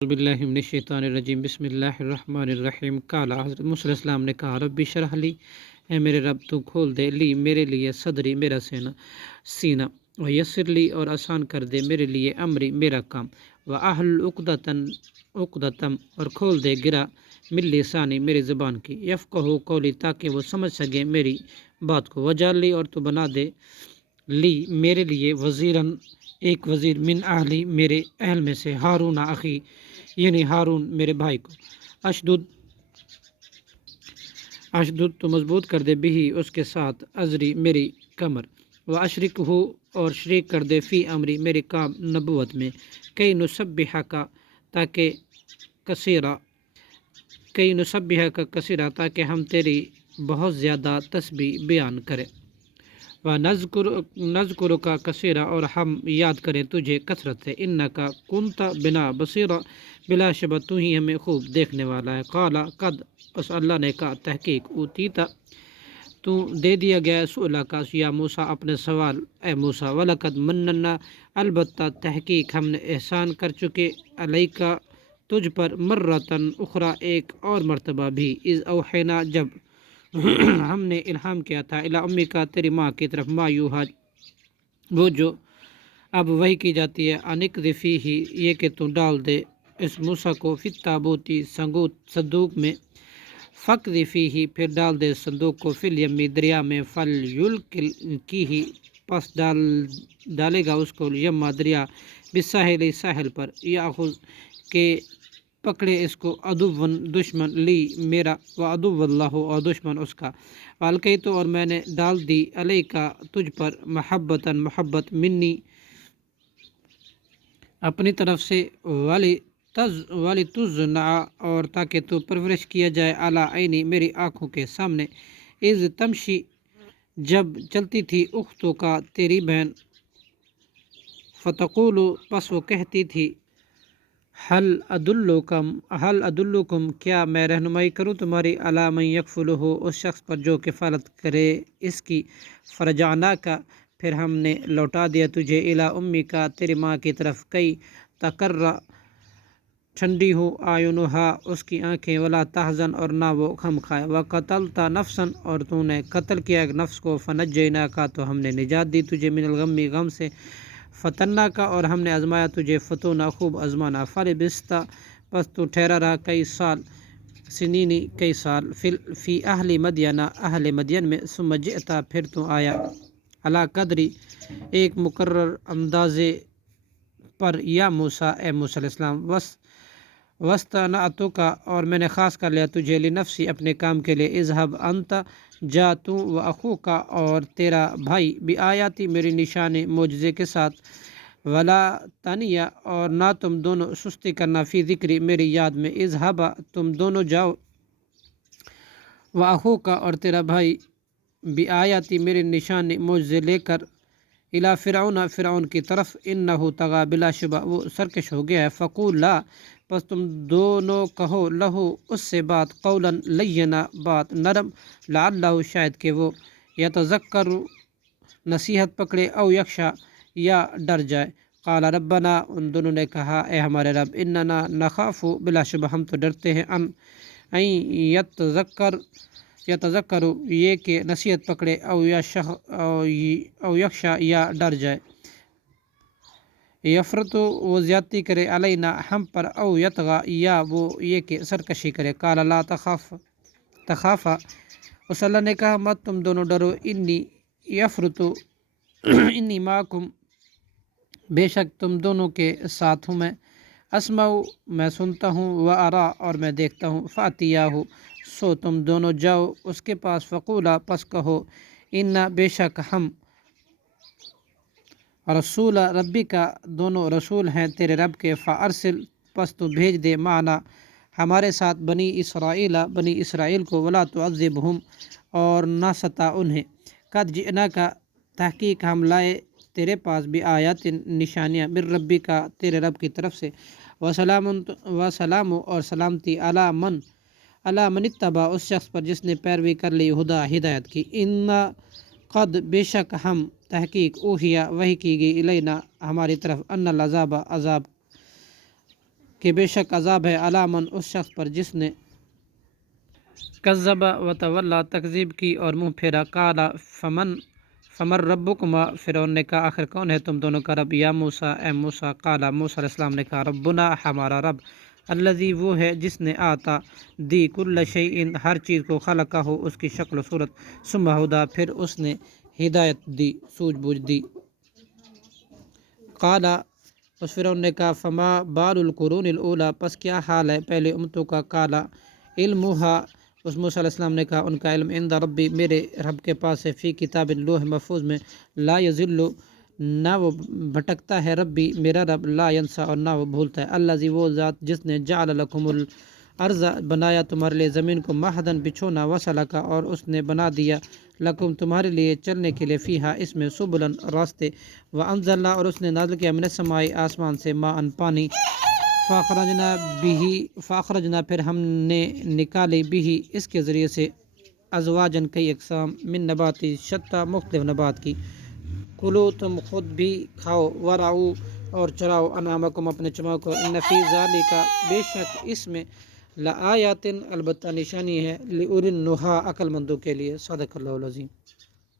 اعوذ باللہ من الشیطان الرجیم بسم اللہ الرحمن الرحیم۔ قال حضرت موسیٰ علیہ السلام نے کہا ربی شرح لی، اے میرے رب تو کھول دے لی میرے لیے صدری میرا سینہ و یسر لی اور آسان کر دے میرے لیے امری میرا کام، و احلل عقدتم اور کھول دے گرا من لسانی میری زبان کی، یفقہوا قولی تاکہ وہ سمجھ سکے میری بات کو، وجعل لی اور تو بنا دے لی میرے لیے وزیراً ایک وزیر من اہلی میرے اہل میں سے، ہارون اخی یعنی ہارون میرے بھائی کو، اشدد تو مضبوط کر دے بھی اس کے ساتھ ازری میری کمر، و اشرک ہو اور شریک کر دے فی امری میرے کام نبوت میں، کئی نسبحہ کا تاکہ کثیرہ تاکہ ہم تیری بہت زیادہ تسبیح بیان کریں، و نذکر کا کثیرہ اور ہم یاد کریں تجھے کثرت سے، انکا کنت بنا بصیرہ بلا شبہ تو ہی ہمیں خوب دیکھنے والا ہے، قال قد اس اللہ نے کہا تحقیق اوتیتا تو دے دیا گیا سؤلا کا یا موسیٰ اپنے سوال اے موسیٰ، وَلَقَدْ مَنَّنَا البتہ تحقیق ہم نے احسان کر چکے علیکا تجھ پر مرتن اخری ایک اور مرتبہ بھی، اذ اوحینا جب ہم نے الہام کیا تھا الی امیکا تیری ماں کی طرف ما یوحا وہ جو اب وحی کی جاتی ہے، انقذفی ہی یہ کہ تو ڈال دے اس موسیٰ کو فی التابوتی صندوق میں، فقذفی ہی پھر ڈال دے صندوق کو فی الیمی دریا میں، فلیلقی ہی پس ڈالے گا اس کو یما دریا بالساحل ساحل پر، یاخذ کے پکڑے اس کو عدوً دشمن لی میرا و عدو اللہ اور دشمن اس کا، والقیتو اور میں نے ڈال دی علیکا تجھ پر محبتاً محبت منی اپنی طرف سے، والی تزنع اور تاکہ تو پرورش کیا جائے اعلیٰ عینی میری آنکھوں کے سامنے، اذ تمشی جب چلتی تھی اختوں کا تیری بہن، فتقول پس وہ کہتی تھی حل ادلکم کیا میں رہنمائی کروں تمہاری علی من یکفلہ اس شخص پر جو کفالت کرے اس کی، فرجعنا کا پھر ہم نے لوٹا دیا تجھے الی امیکا تیری ماں کی طرف، کئی تقر ٹھنڈی ہو اعینھا اس کی آنکھیں، ولا تحزن اور نہ وہ غم کھائے، وقتلت نفسا اور تو نے قتل کیا ایک نفس کو، فنجیناک تو ہم نے نجات دی تجھے من الغم غم سے، فتنا کا اور ہم نے آزمایا تجھے فتونا خوب آزمانا، فلبثت پس تو ٹھہرا رہا کئی سال سنینی کئی سال فی اہل مدینہ اہل مدین میں، ثم جئت پھر تو آیا علی قدری ایک مقرر اندازے پر، یا موسیٰ اے موسیٰ علیہ السلام، وسطنعتک اور میں نے خاص کر لیا تجھے لنفسی اپنے کام کے لیے، اذهب انت جا تو و اخوک اور تیرا بھائی، بآیاتی میری نشان معجزے کے ساتھ، ولا تنیا اور نہ تم دونوں سستی کرنا فی ذکری میری یاد میں، اذهب تم دونوں جاؤ، و اخوک اور تیرا بھائی، بآیاتی میری نشان معجزے لے کر، الی فرعون کی طرف، انہ طغی بلا شبہ وہ سرکش ہو گیا ہے، فقولا پس تم دونوں کہو لہو اس سے بات، قولا لینا بات نرم، لعلہ شاید کہ وہ یتذکر نصیحت پکڑے، او یخشی یا ڈر جائے، قال ربنا ان دونوں نے کہا اے ہمارے رب، اننا نخاف بلا شبہ ہم تو ڈرتے ہیں، ان یتذکر یہ کہ نصیحت پکڑے، او یخشی یا ڈر جائے، یفرط وہ زیادتی کرے علینا ہم پر، او یطغی یا وہ یہ کہ سرکشی کرے، قال لا تخافا اس اللہ نے کہا مت تم دونوں ڈرو، انی معکم بے شک تم دونوں کے ساتھ ہوں میں، اسمع میں سنتا ہوں، و ارا اور میں دیکھتا ہوں، فاتیاہ سو تم دونوں جاؤ اس کے پاس، فقولا پس کہو انا بے شک ہم رسول ربی کا دونوں رسول ہیں تیرے رب کے، فارسل پس تو بھیج دے معنا ہمارے ساتھ بنی اسرائیل کو، ولا تعذبہم اور نہ ستا انہیں، قد جئنا کا تحقیق ہم لائے تیرے پاس، بآیات نشانیاں من ربی کا تیرے رب کی طرف سے، وسلام اور سلامتی علی من اتبع اس شخص پر جس نے پیروی کر لی، ہدا ہدایت کی، انا قد بے شک ہم تحقیق اوحیا وحی کی گئی الینا ہماری طرف، ان العذاب عذاب کہ بے شک عذاب ہے علی من اس شخص پر جس نے کذب و تولا تکذیب کی اور منہ پھیرا قالا فمن ربکما فرعون نے کہا آخر کون ہے تم دونوں کا رب یا موسیٰ اے موسیٰ قالا موسیٰ علیہ السلام نے کہا ربنا ہمارا رب الذی وہ ہے جس نے آتا دی کل شیء ہر چیز کو خلقہ ہو اس کی شکل و صورت ثم ہدا پھر اس نے ہدایت دی سوجھ بوجھ دی قالا اس فرعون نے کہا فما بال القرون الاولی پس کیا حال ہے پہلے امتوں کا قالا علمھا اس موسیٰ علیہ السلام نے کہا ان کا علم عند ربی میرے رب کے پاس ہے فی کتاب لوح محفوظ میں لا یضل نہ وہ بھٹکتا ہے ربی میرا رب لا ینسا اور نہ وہ بھولتا ہے الذی وہ ذات جس نے جعل لکم الارض بنایا تمہارے لیے زمین کو مہدن بچھونا وسلکا اور اس نے بنا دیا لکم تمہارے لیے چلنے کے لیے فیہا اس میں سبلن راستے وانزلنا اور اس نے نازل کیا من السماء آسمان سے ماء پانی فاخرجنا پھر ہم نے نکالے بھی اس کے ذریعے سے ازواجن کئی اقسام من نباتی شتہ مختلف نبات کی کلو تم خود بھی کھاؤ ورعو اور چراؤ انعامکم اپنے چماؤ کو ان فی ذالک بے شک اس میں لآیات البتہ نشانی ہے لأولی النہی عقل مندوں کے لیے صدق اللہ العظیم۔